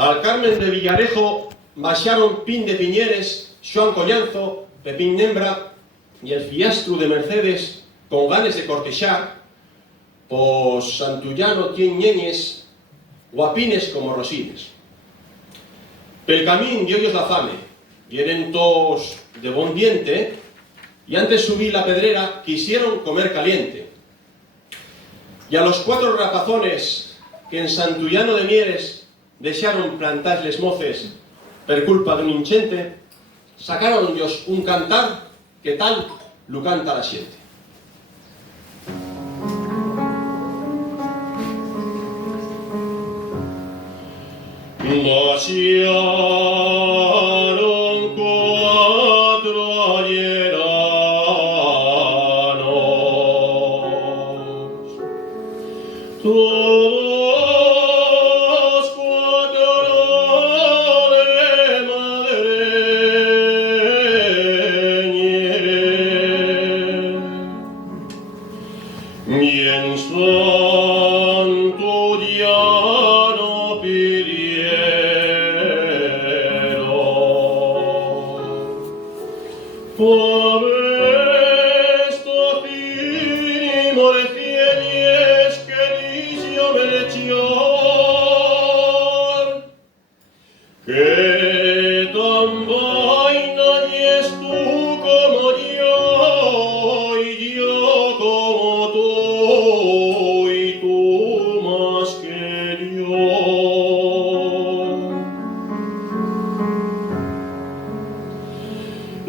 Al Carmen de Villarejo baixaron Pin de Piñeres, Xoan Collanzo, Pepín Nembra y el fiastru de Mercedes con ganes de cortexar, pos Santullano tien ñeñes guapines como rosines. Pel camín diollos la fame, vienen todos de bon diente, y antes subir la pedrera quisieron comer caliente. Y a los 4 rapazones que en Santullano de Mieres deixaron plantar les moces per culpa d'un inchente, sacaron ellos un cantar que tal lo canta la xente. Vaciaron 4 alleranos, todos 4 de madreñe, y en Santullano por esto cinimo de cielles que dicio Melchior, que tan vaina y es tú como yo, y yo como tú, y tú más que yo.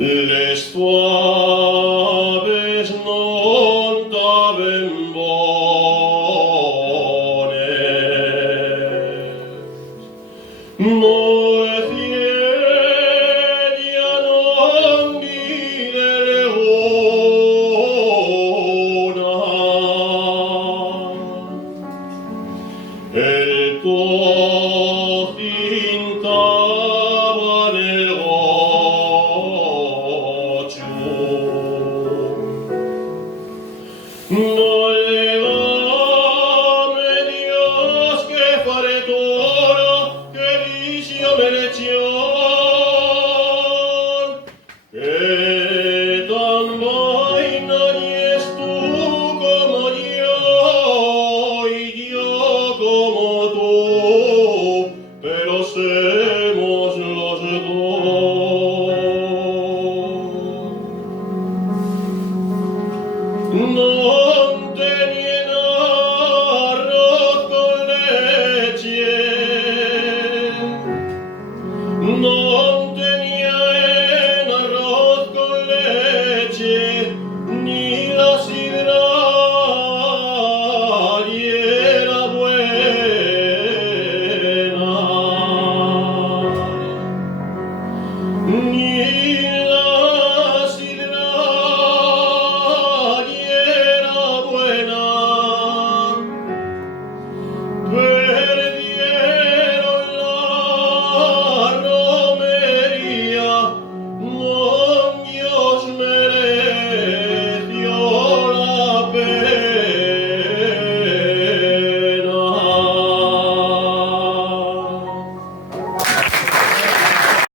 Les suaves non taben bones, Moeciella non vide legona, el cintaba en el Mollegame Dios que fare toro que dicio Melchior, que tan vaina y es tú como yo, y yo como tú, pero semos los dos. No